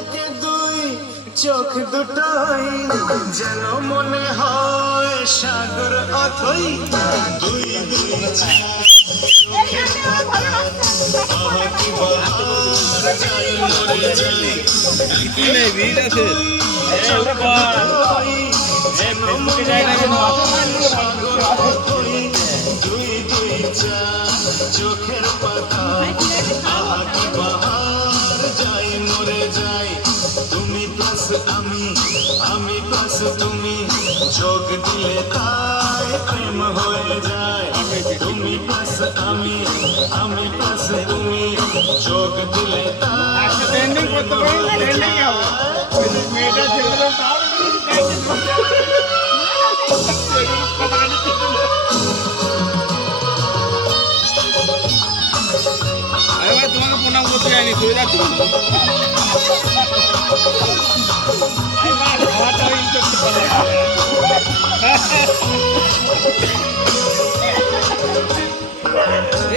একে দুই চোখ দুটোই যেন মনে হয় সাগর অথই দুই দুই কি বাহার যাই মরে যাই কি নেই ভিড় আছে যেন মনে হয় সাগর অথই দুই দুই চোখের পাতা আহা কি বাহার যাই মরে যাই তুমি প্লাস আমি প্লাস তুমি যোগ দিলে তাই প্রেম হয়ে যায় তুমি প্লাস আমি প্লাস তুমি যোগ দিলে তাই ট্রেন্ডিং করতে পারো ট্রেন্ডিং হবে মেয়েটা ছেলেটা তাও আরে ভাই তোমাকে প্রণাম করতে যাইনি তুই যাচ্ছ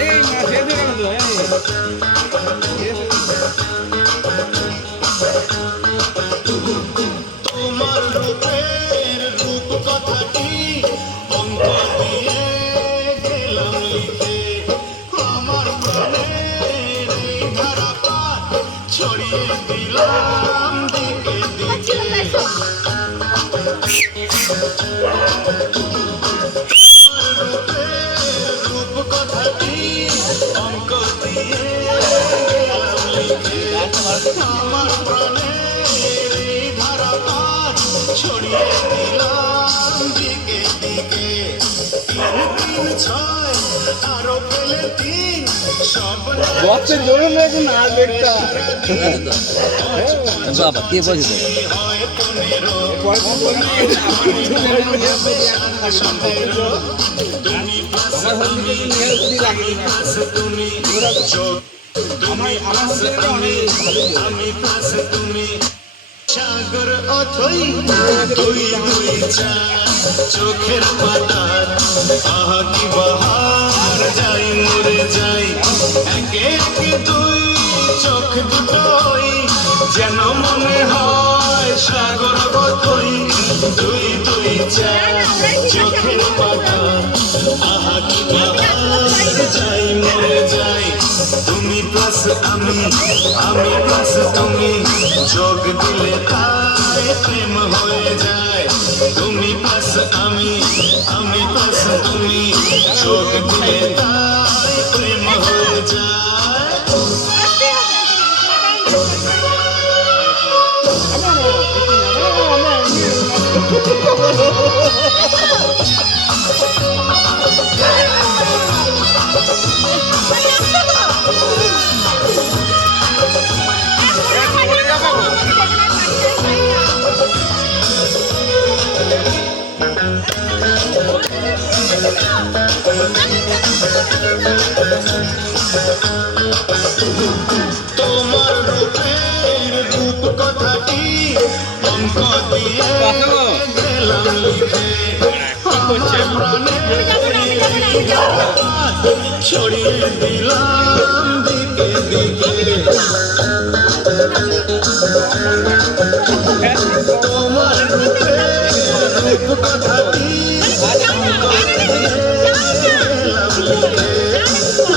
এই মাঠে দেখানো তো তোমার রূপের রূপ কথাটি অঙ্ক দিয়ে গেলাম লিখে আমার প্রাণের এই ধারাপাত ছড়িয়ে দিলাম দিকে দিকে রূপ কথাটি অঙ্ক দিয়ে গেলাম লিখে আমার প্রাণের এই ধারাপাত ছড়িয়ে দিলাম দিকে দিকে তিন তিন ছয় আরো পেলে তিন সব বক্সের জোরে নাকি না দেখতা বাবা কে বলছে হয় পনেরো তুমি প্লাস আমি প্লাস তুমি যোগ তুমি প্লাস আমি প্লাস তুমি সাগর অথই দুই দুই চোখের পাতা আহা কি বাহার যাই মরে যাই একে একে দুই চোখ দুটোই যেন মনে হয় সাগর অথই দুই দুই চোখের পাতা আহা কি বাহার যাই মরে যাই তুমি প্লাস আমি প্লাস তুমি যোগ দিলে তাই প্রেম হয়ে যায় তুমি প্লাস আমি প্লাস তুমি যোগ দিলে তাই প্রেম হয়ে যায় তোমার রূপের রূপ কথাটি অঙ্ক দিয়ে গেলাম লিখে আমার প্রাণের ছড়িয়ে দিলাম দিকে দিকে তোমার রূপের রূপ কথাটি অঙ্ক দিয়ে গেলাম লিখে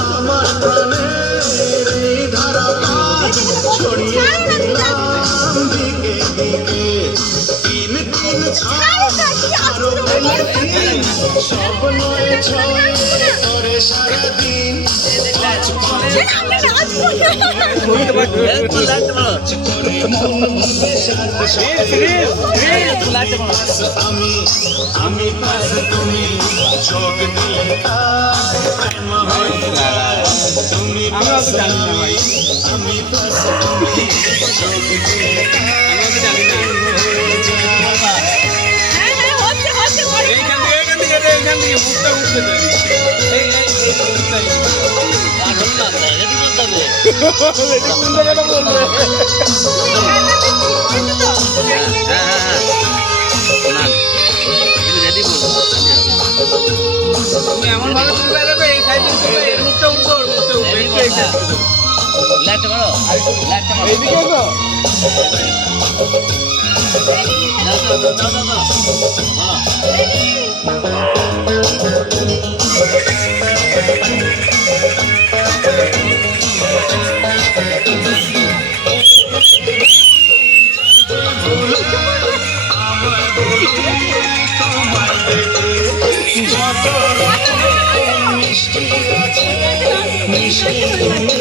আমার প্রাণের এই ধারাপাত ছড়িয়ে দিলাম দিকে দিকে তিন তিন ছয় আরো পেলে তিন সব নয় ছয় করে সারাদিন পাঁচ পাঁচ করে মন ভাবে সাত আমি পাশ তুমি চোখ দিলে প্রেম হয়ে যায় তুমি পাশ আমি পাশ তুমি চোখ দিলে হয়ে যায় এইখান থেকে মুখটা উঠতে দেয় তুমি এমন ভাবে তুলবে এই সাইড এর মুখটা উঠবে ওর মুখটা উঠবে একটু লাইটটা বড় লাইটটা বড় এইদিকে তো মিষ্টি তুমি